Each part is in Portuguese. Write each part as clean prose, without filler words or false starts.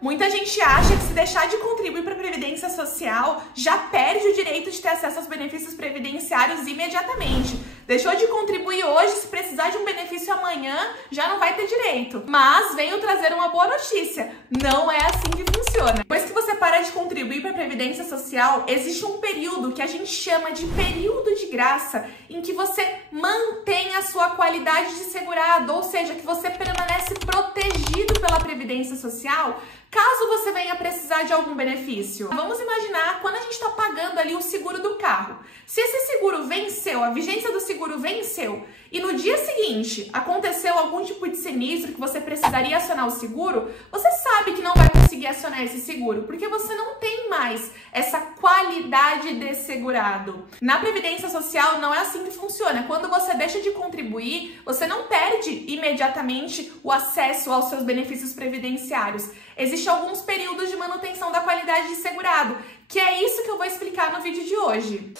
Muita gente acha que se deixar de contribuir para a Previdência Social, já perde o direito de ter acesso aos benefícios previdenciários imediatamente. Deixou de contribuir hoje, se precisar de um benefício amanhã, já não vai ter direito. Mas venho trazer uma boa notícia, não é assim que funciona. Depois que você para de contribuir para a Previdência Social, existe um período que a gente chama de período de graça, em que você mantém a sua qualidade de segurado, ou seja, que você permanece protegido pela Previdência Social, caso você venha precisar de algum benefício. Vamos imaginar quando a gente está pagando ali o seguro do carro. Se esse seguro venceu, a vigência do seguro venceu, e no dia seguinte aconteceu algum tipo de sinistro que você precisaria acionar o seguro, você sabe que não vai conseguir acionar esse seguro, porque você não tem mais essa qualidade de segurado. Na Previdência Social não é assim que funciona. Quando você deixa de contribuir, você não perde imediatamente o acesso aos seus benefícios previdenciários. Existem alguns períodos de manutenção da qualidade de segurado, que é isso que eu vou explicar no vídeo de hoje.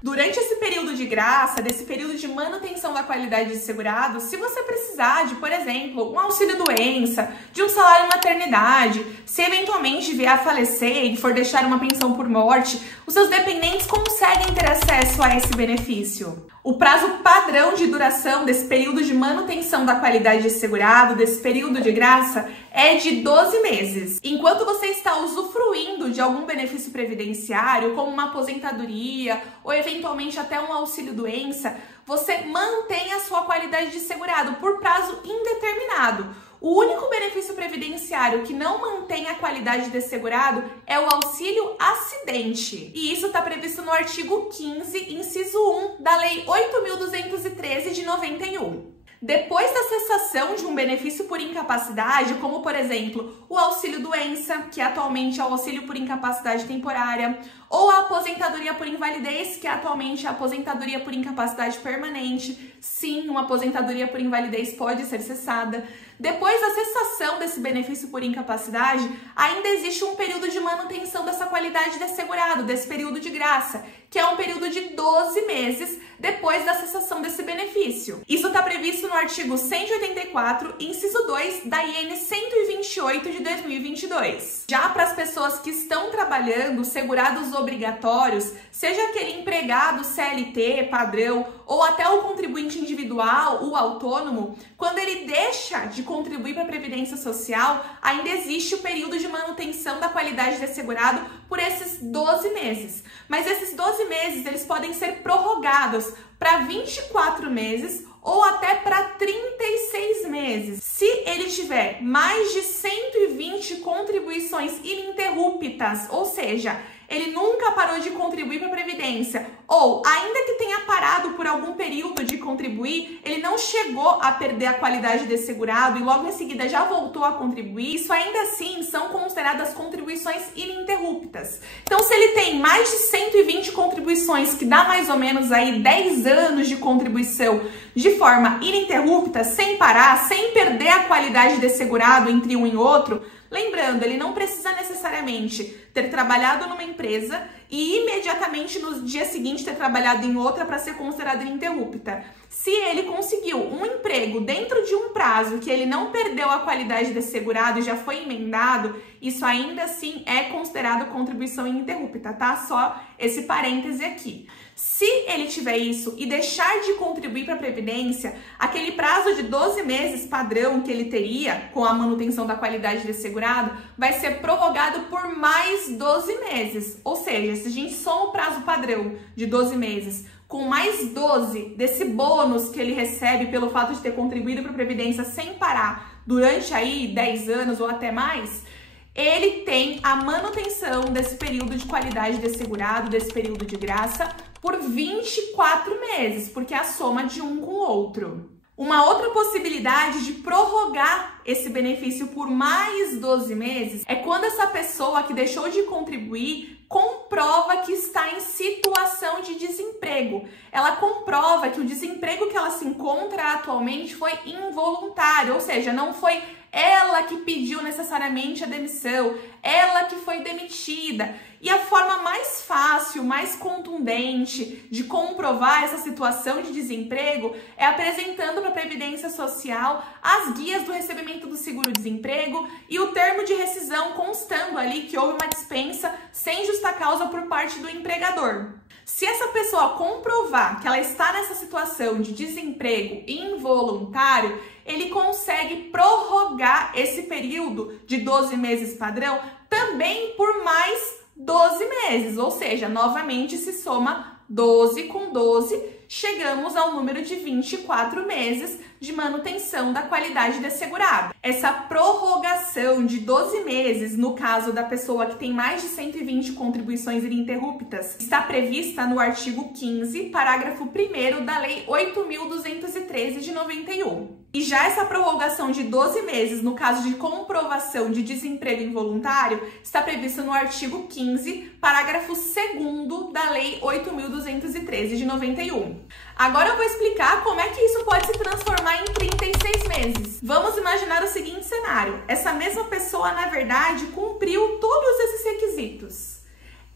Durante esse período de graça, desse período de manutenção da qualidade de segurado, se você precisar de, por exemplo, um auxílio-doença, de um salário maternidade, se eventualmente vier a falecer e for deixar uma pensão por morte, os seus dependentes conseguem ter acesso a esse benefício. O prazo padrão de duração desse período de manutenção da qualidade de segurado, desse período de graça, é de 12 meses. Enquanto você está usufruindo de algum benefício previdenciário, como uma aposentadoria ou eventualmente até um auxílio-doença, você mantém a sua qualidade de segurado por prazo indeterminado. O único benefício previdenciário que não mantém a qualidade de segurado é o auxílio acidente. E isso está previsto no artigo 15, inciso 1 da Lei 8.213 de 91. Depois da cessação de um benefício por incapacidade, como por exemplo o auxílio-doença, que atualmente é o auxílio por incapacidade temporária, ou a aposentadoria por invalidez, que atualmente é a aposentadoria por incapacidade permanente, sim, uma aposentadoria por invalidez pode ser cessada. Depois da cessação desse benefício por incapacidade, ainda existe um período de manutenção dessa qualidade de segurado, desse período de graça, que é um período de 12 meses depois da cessação desse benefício. Isso está previsto no artigo 184, inciso 2 da IN 128 de 2022. Já para as pessoas que estão trabalhando, segurados obrigatórios, seja aquele empregado CLT, padrão, ou até o contribuinte individual, o autônomo, quando ele deixa de contribuir para a Previdência Social, ainda existe o período de manutenção da qualidade de segurado por esses 12 meses. Mas esses 12 meses, eles podem ser prorrogados para 24 meses ou até para 36 meses. Se ele tiver mais de 120 contribuições ininterruptas, ou seja, ele nunca parou de contribuir para a Previdência, ou ainda que tenha parado por algum período de contribuir, ele não chegou a perder a qualidade de segurado e logo em seguida já voltou a contribuir, isso ainda assim são consideradas contribuições ininterruptas. Então, se ele tem mais de 120 contribuições, que dá mais ou menos aí 10 anos de contribuição de forma ininterrupta, sem parar, sem perder a qualidade de segurado entre um e outro, lembrando, ele não precisa necessariamente ter trabalhado numa empresa e imediatamente no dia seguinte ter trabalhado em outra para ser considerada ininterrupta. Se ele conseguiu um emprego dentro de um prazo que ele não perdeu a qualidade de segurado e já foi emendado, isso ainda assim é considerado contribuição ininterrupta, tá? Só esse parêntese aqui. Se ele tiver isso e deixar de contribuir para a Previdência, aquele prazo de 12 meses padrão que ele teria com a manutenção da qualidade de segurado vai ser prorrogado por mais 12 meses. Ou seja, se a gente soma o prazo padrão de 12 meses com mais 12 desse bônus que ele recebe pelo fato de ter contribuído para a Previdência sem parar durante aí 10 anos ou até mais, ele tem a manutenção desse período de qualidade de segurado, desse período de graça, por 24 meses, porque é a soma de um com o outro. Uma outra possibilidade de prorrogar esse benefício por mais 12 meses é quando essa pessoa que deixou de contribuir comprova que está em situação de desemprego. Ela comprova que o desemprego que ela se encontra atualmente foi involuntário, ou seja, não foi ela que pediu necessariamente a demissão, ela que foi demitida. E a forma mais fácil, mais contundente de comprovar essa situação de desemprego é apresentando para a Previdência Social as guias do recebimento do seguro-desemprego e o termo de rescisão constando ali que houve uma dispensa sem justa causa por parte do empregador. Se essa pessoa comprovar que ela está nessa situação de desemprego involuntário, ele consegue prorrogar esse período de 12 meses padrão também por mais 12 meses, ou seja, novamente se soma 12 com 12, chegamos ao número de 24 meses de manutenção da qualidade de segurado. Essa prorrogação de 12 meses, no caso da pessoa que tem mais de 120 contribuições ininterruptas, está prevista no artigo 15, parágrafo 1º da Lei 8.213 de 91. E já essa prorrogação de 12 meses, no caso de comprovação de desemprego involuntário, está prevista no artigo 15, parágrafo 2º da Lei 8.213 de 91. Agora eu vou explicar como é que isso pode se transformar em 36 meses. Vamos imaginar o seguinte cenário. Essa mesma pessoa, na verdade, cumpriu todos esses requisitos.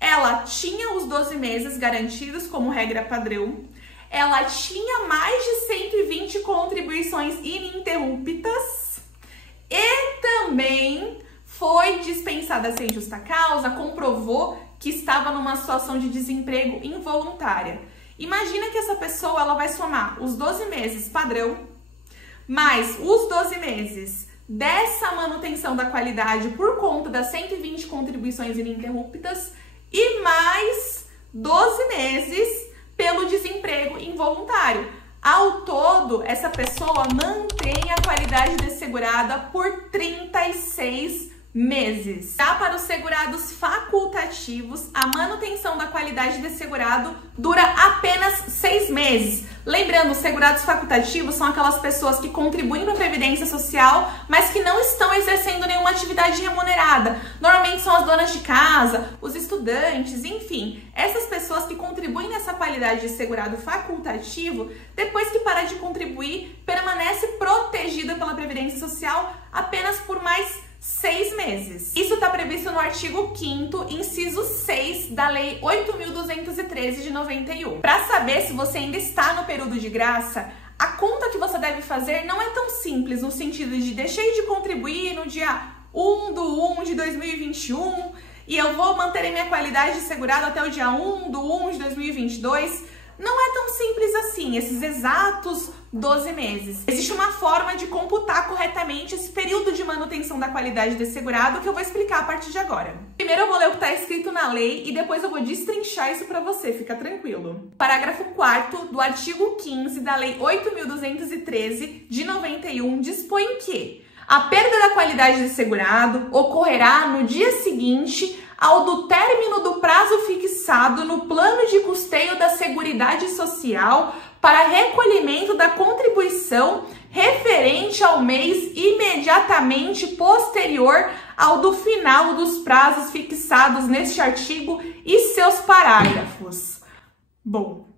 Ela tinha os 12 meses garantidos como regra padrão. Ela tinha mais de 120 contribuições ininterruptas e também foi dispensada sem justa causa, comprovou que estava numa situação de desemprego involuntária. Imagina que essa pessoa ela vai somar os 12 meses padrão, mais os 12 meses dessa manutenção da qualidade por conta das 120 contribuições ininterruptas e mais 12 meses pelo desemprego involuntário. Ao todo, essa pessoa mantém a qualidade de segurada por 36 meses. Já para os segurados facultativos, a manutenção da qualidade de segurado dura apenas 6 meses. Lembrando, os segurados facultativos são aquelas pessoas que contribuem para a Previdência Social, mas que não estão exercendo nenhuma atividade remunerada. Normalmente são as donas de casa, os estudantes, enfim. Essas pessoas que contribuem nessa qualidade de segurado facultativo, depois que para de contribuir, permanece protegida pela Previdência Social apenas por mais 6 meses. Isso está previsto no artigo 5º, inciso 6 da Lei 8.213 de 91. Para saber se você ainda está no período de graça, a conta que você deve fazer não é tão simples no sentido de deixei de contribuir no dia 1/1 de 2021 e eu vou manter a minha qualidade de segurado até o dia 1/1 de 2022. Não é tão simples assim, esses exatos 12 meses. Existe uma forma de computar corretamente esse período de manutenção da qualidade de segurado que eu vou explicar a partir de agora. Primeiro eu vou ler o que está escrito na lei e depois eu vou destrinchar isso para você, fica tranquilo. Parágrafo 4º do artigo 15 da Lei 8.213 de 91 dispõe que a perda da qualidade de segurado ocorrerá no dia seguinte ao do término do prazo fixado no plano de custeio da Seguridade Social para recolhimento da contribuição referente ao mês imediatamente posterior ao do final dos prazos fixados neste artigo e seus parágrafos. Bom,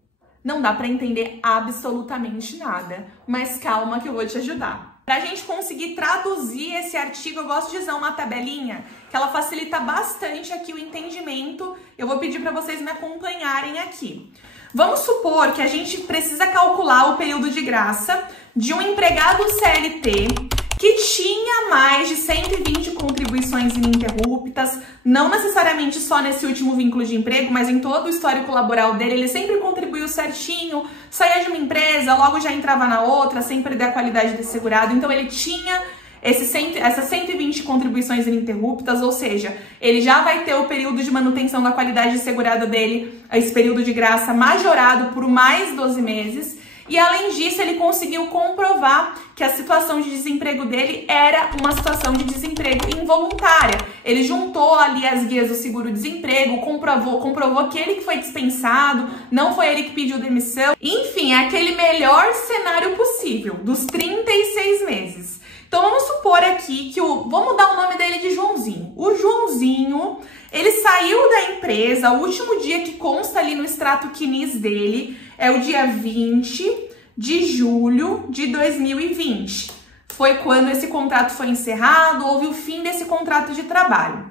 não dá para entender absolutamente nada, mas calma que eu vou te ajudar. Para a gente conseguir traduzir esse artigo, eu gosto de usar uma tabelinha que ela facilita bastante aqui o entendimento. Eu vou pedir para vocês me acompanharem aqui. Vamos supor que a gente precisa calcular o período de graça de um empregado CLT que tinha mais de 120 contribuições ininterruptas, não necessariamente só nesse último vínculo de emprego, mas em todo o histórico laboral dele, ele sempre contribuiu certinho, saía de uma empresa, logo já entrava na outra, sem perder a qualidade de segurado, então ele tinha essas 120 contribuições ininterruptas, ou seja, ele já vai ter o período de manutenção da qualidade de segurado dele, esse período de graça majorado por mais 12 meses, e além disso ele conseguiu comprovar que a situação de desemprego dele era uma situação de desemprego involuntária. Ele juntou ali as guias do seguro-desemprego, comprovou que ele que foi dispensado, não foi ele que pediu demissão. Enfim, é aquele melhor cenário possível, dos 36 meses. Então vamos supor aqui que vou mudar o nome dele de Joãozinho. O Joãozinho, ele saiu da empresa, o último dia que consta ali no extrato CNIS dele é o dia 20 de julho de 2020. Foi quando esse contrato foi encerrado, houve o fim desse contrato de trabalho.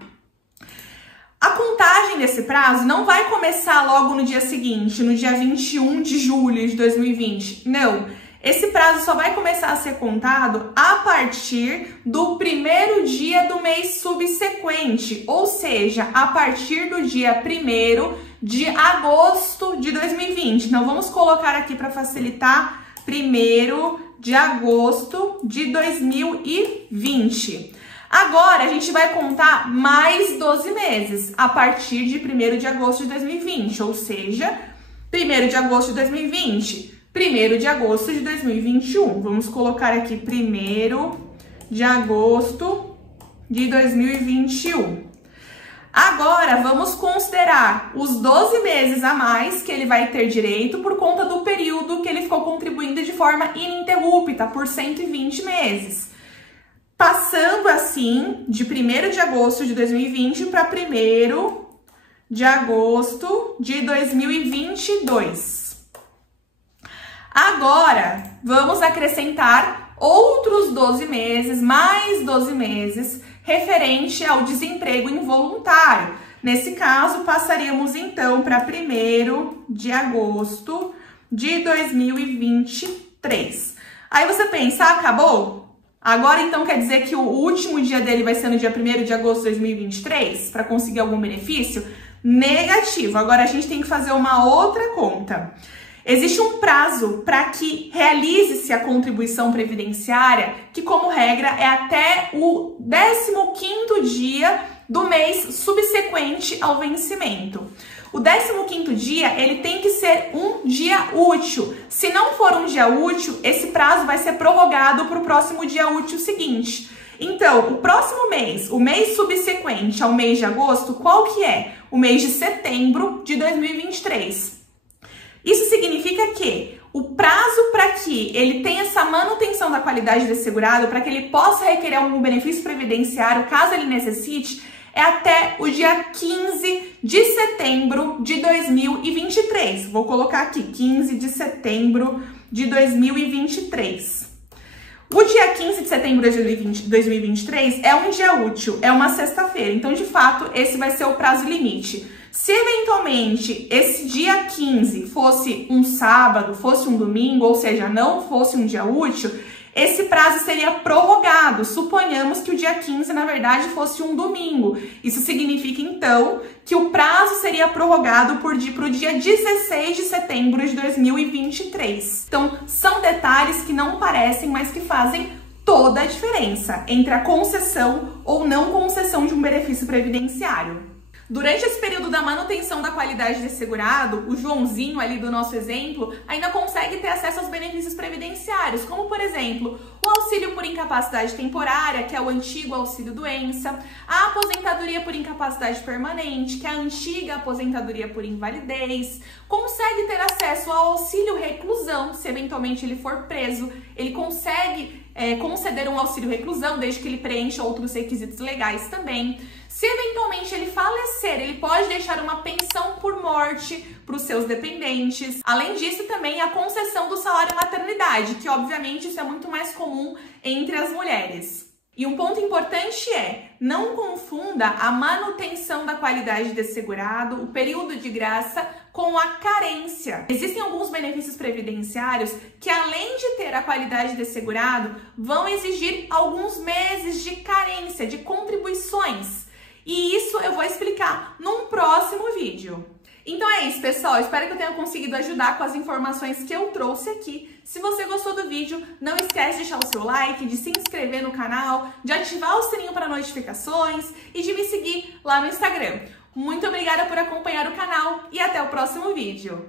A contagem desse prazo não vai começar logo no dia seguinte, no dia 21 de julho de 2020. Não, esse prazo só vai começar a ser contado a partir do primeiro dia do mês subsequente, ou seja, a partir do dia 1º de agosto de 2020. Então, vamos colocar aqui para facilitar, 1º de agosto de 2020. Agora, a gente vai contar mais 12 meses, a partir de 1º de agosto de 2020, ou seja, 1º de agosto de 2020, 1º de agosto de 2021. Vamos colocar aqui 1º de agosto de 2021. Agora, vamos considerar os 12 meses a mais que ele vai ter direito por conta do período que ele ficou contribuindo de forma ininterrupta, por 120 meses. Passando assim, de 1º de agosto de 2020 para 1º de agosto de 2022. Agora, vamos acrescentar outros 12 meses, mais 12 meses, referente ao desemprego involuntário. Nesse caso, passaríamos então para 1º de agosto de 2023. Aí você pensa, acabou? Agora, então, quer dizer que o último dia dele vai ser no dia 1º de agosto de 2023 para conseguir algum benefício? Negativo. Agora, a gente tem que fazer uma outra conta. Existe um prazo para que realize-se a contribuição previdenciária, que, como regra, é até o 15º dia do mês subsequente ao vencimento. O 15º dia, ele tem que ser um dia útil. Se não for um dia útil, esse prazo vai ser prorrogado para o próximo dia útil seguinte. Então, o próximo mês, o mês subsequente ao mês de agosto, qual que é? O mês de setembro de 2023. Isso significa que o prazo para que ele tenha essa manutenção da qualidade desse segurado, para que ele possa requerer algum benefício previdenciário, caso ele necessite, é até o dia 15 de setembro de 2023. Vou colocar aqui, 15 de setembro de 2023. O dia 15 de setembro de 2023 é um dia útil, é uma sexta-feira. Então, de fato, esse vai ser o prazo limite. Se, eventualmente, esse dia 15 fosse um sábado, fosse um domingo, ou seja, não fosse um dia útil, esse prazo seria prorrogado. Suponhamos que o dia 15, na verdade, fosse um domingo. Isso significa, então, que o prazo seria prorrogado para o dia 16 de setembro de 2023. Então, são detalhes que não parecem, mas que fazem toda a diferença entre a concessão ou não concessão de um benefício previdenciário. Durante esse período da manutenção da qualidade desse segurado, o Joãozinho ali do nosso exemplo ainda consegue ter acesso aos benefícios previdenciários, como, por exemplo, o auxílio por incapacidade temporária, que é o antigo auxílio-doença, a aposentadoria por incapacidade permanente, que é a antiga aposentadoria por invalidez, consegue ter acesso ao auxílio-reclusão, se eventualmente ele for preso, ele consegue conceder um auxílio-reclusão, desde que ele preencha outros requisitos legais também. Se eventualmente ele falecer, ele pode deixar uma pensão por morte para os seus dependentes. Além disso, também a concessão do salário maternidade, que obviamente isso é muito mais comum entre as mulheres. E um ponto importante é, não confunda a manutenção da qualidade desse segurado, o período de graça, com a carência. Existem alguns benefícios previdenciários que, além de ter a qualidade desse segurado, vão exigir alguns meses de carência, de contribuições. E isso eu vou explicar num próximo vídeo. Então é isso, pessoal. Espero que eu tenha conseguido ajudar com as informações que eu trouxe aqui. Se você gostou do vídeo, não esquece de deixar o seu like, de se inscrever no canal, de ativar o sininho para notificações e de me seguir lá no Instagram. Muito obrigada por acompanhar o canal e até o próximo vídeo.